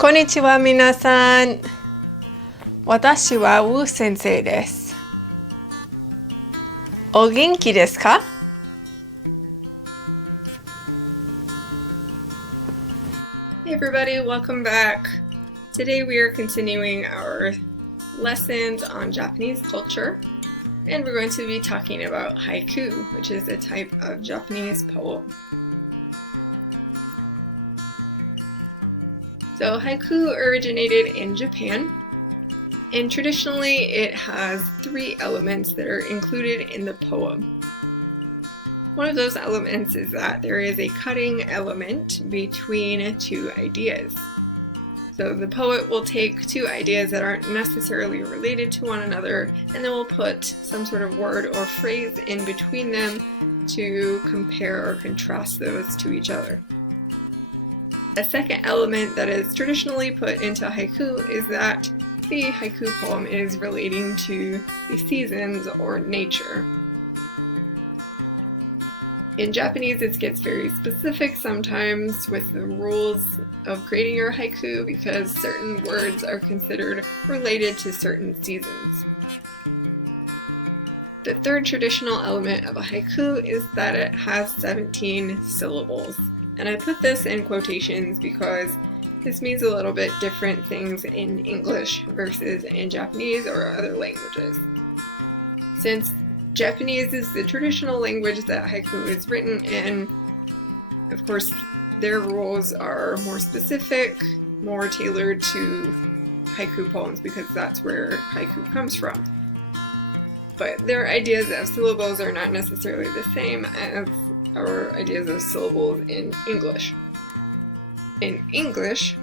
こんにちは皆さん。私はウー先生です。お元気ですか? Hey everybody, welcome back. Today we are continuing our lessons on Japanese culture, and we're going to be talking about haiku, which is a type of Japanese poem. So haiku originated in Japan, and traditionally it has three elements that are included in the poem. One of those elements is that there is a cutting element between two ideas. So the poet will take two ideas that aren't necessarily related to one another, and then will put some sort of word or phrase in between them to compare or contrast those to each other. A second element that is traditionally put into haiku is that the haiku poem is relating to the seasons or nature. In Japanese, it gets very specific sometimes with the rules of creating your haiku because certain words are considered related to certain seasons. The third traditional element of a haiku is that it has 17 syllables. And I put this in quotations because this means a little bit different things in English versus in Japanese or other languages. Since Japanese is the traditional language that haiku is written in, of course, their rules are more specific, more tailored to haiku poems because that's where haiku comes from. But their ideas of syllables are not necessarily the same as our ideas of syllables in English. In English,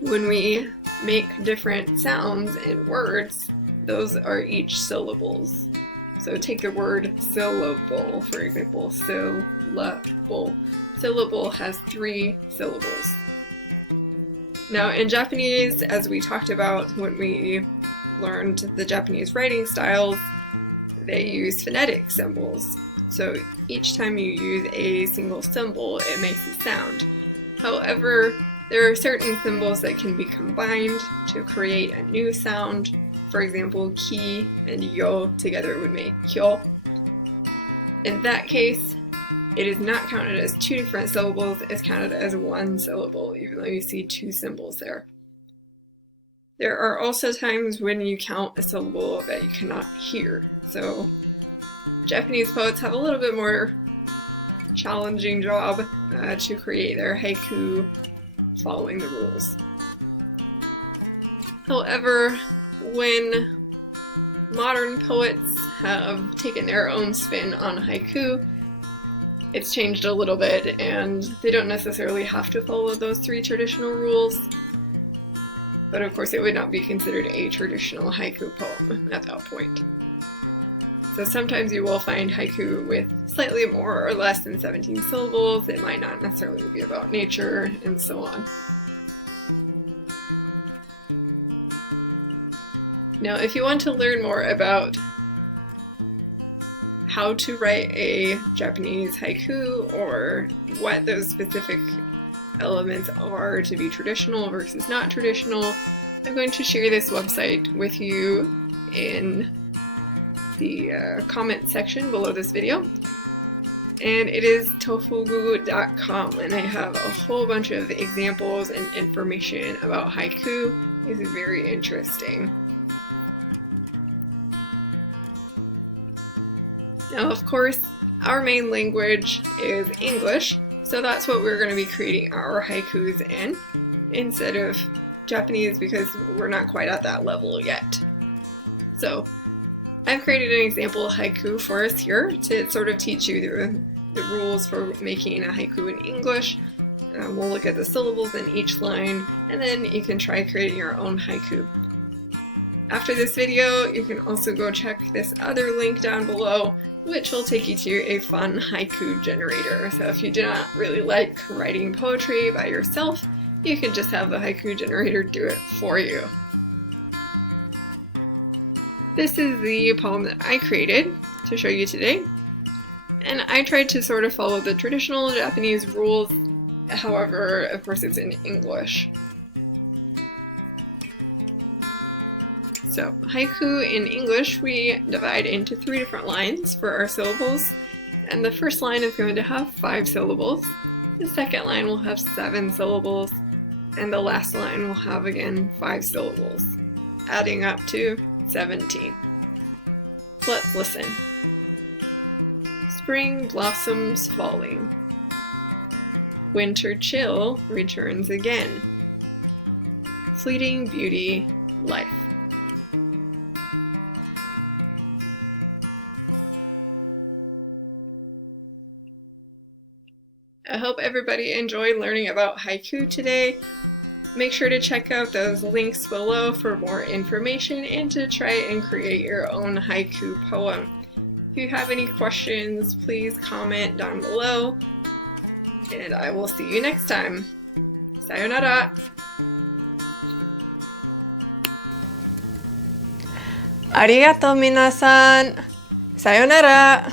when we make different sounds in words, those are each syllables. So take the word syllable, for example, syllable. Syllable has 3 syllables. Now in Japanese, as we talked about when we learned the Japanese writing styles, they use phonetic symbols. So each time you use a single symbol, it makes a sound. However, there are certain symbols that can be combined to create a new sound. For example, ki and yo together would make kyo. In that case, it is not counted as 2 different syllables, it's counted as 1 syllable, even though you see 2 symbols there. There are also times when you count a syllable that you cannot hear. So Japanese poets have a little bit more challenging job to create their haiku following the rules. However, when modern poets have taken their own spin on haiku, it's changed a little bit and they don't necessarily have to follow those 3 traditional rules. But of course it would not be considered a traditional haiku poem at that point. So sometimes you will find haiku with slightly more or less than 17 syllables. It might not necessarily be about nature and so on. Now, if you want to learn more about how to write a Japanese haiku or what those specific elements are to be traditional versus not traditional, I'm going to share this website with you in the comment section below this video. And it is tofugu.com, and I have a whole bunch of examples and information about haiku. It's very interesting. Now, of course, our main language is English, so that's what we're going to be creating our haikus in, instead of Japanese because we're not quite at that level yet. So I've created an example haiku for us here to sort of teach you the rules for making a haiku in English. We'll look at the syllables in each line, and then you can try creating your own haiku. After this video, you can also go check this other link down below, which will take you to a fun haiku generator. So if you do not really like writing poetry by yourself, you can just have the haiku generator do it for you. This is the poem that I created to show you today, and I tried to sort of follow the traditional Japanese rules. However, of course, it's in English. So haiku in English, we divide into 3 different lines for our syllables. And the first line is going to have 5 syllables. The second line will have 7 syllables. And the last line will have, again, 5 syllables, adding up to 17. Let's listen. Spring blossoms falling. Winter chill returns again. Fleeting beauty, life. I hope everybody enjoyed learning about haiku today. Make sure to check out those links below for more information and to try and create your own haiku poem. If you have any questions, please comment down below, and I will see you next time. Sayonara! Arigatou minasan! Sayonara!